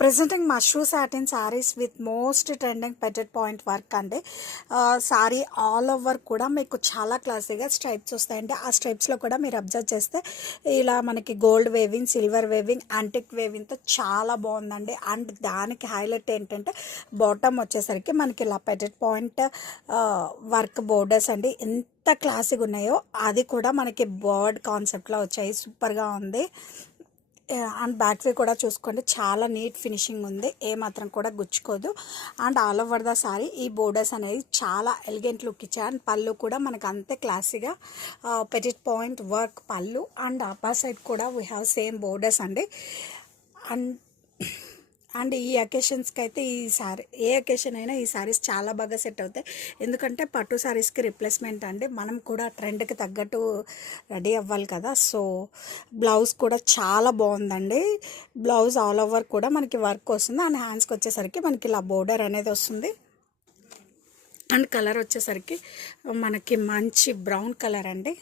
Presenting mashru satin saris with most trending పెటెడ్ point work అండి. Sari all over కూడా మీకు చాలా క్లాసీగా స్ట్రైప్స్ వస్తాయండి. ఆ స్ట్రైప్స్లో కూడా మీరు అబ్జర్వ్ చేస్తే ఇలా మనకి gold weaving, silver weaving, antique వేవింగ్తో చాలా బాగుందండి. అండ్ దానికి హైలైట్ ఏంటంటే బాటమ్ వచ్చేసరికి మనకి ఇలా పెటెడ్ పాయింట్ వర్క్ బోర్డర్స్ అండి. ఎంత క్లాసిక్ ఉన్నాయో అది కూడా మనకి బర్డ్ కాన్సెప్ట్లో వచ్చాయి. సూపర్గా ఉంది. అండ్ బ్యాక్ వే కూడా చూసుకోండి, చాలా నీట్ ఫినిషింగ్ ఉంది, ఏమాత్రం కూడా గుచ్చుకోదు. And all over the sari ఈ బోర్డర్స్ అనేది చాలా ఎలిగెంట్ లుక్ ఇచ్చాయి. అండ్ పళ్ళు కూడా మనకు అంతే క్లాసీగా పెటిట్ పాయింట్ వర్క్ పళ్ళు. అండ్ అప్పర్ సైడ్ కూడా వీ హ్యావ్ సేమ్ బోర్డర్స్ అండి. అండ్ అండ్ ఈ అకేషన్స్కి అయితే ఈ సారీ, ఏ అకేషన్ అయినా ఈ సారీస్ చాలా బాగా సెట్ అవుతాయి. ఎందుకంటే పట్టు సారీస్కి రిప్లేస్మెంట్ అండి. మనం కూడా ట్రెండ్కి తగ్గట్టు రెడీ అవ్వాలి కదా. సో బ్లౌజ్ కూడా చాలా బాగుందండి. బ్లౌజ్ ఆల్ ఓవర్ కూడా మనకి వర్క్ వస్తుంది. అండ్ హ్యాండ్స్కి వచ్చేసరికి మనకి ఇలా బోర్డర్ అనేది వస్తుంది. అండ్ కలర్ వచ్చేసరికి మనకి మంచి బ్రౌన్ కలర్ అండి.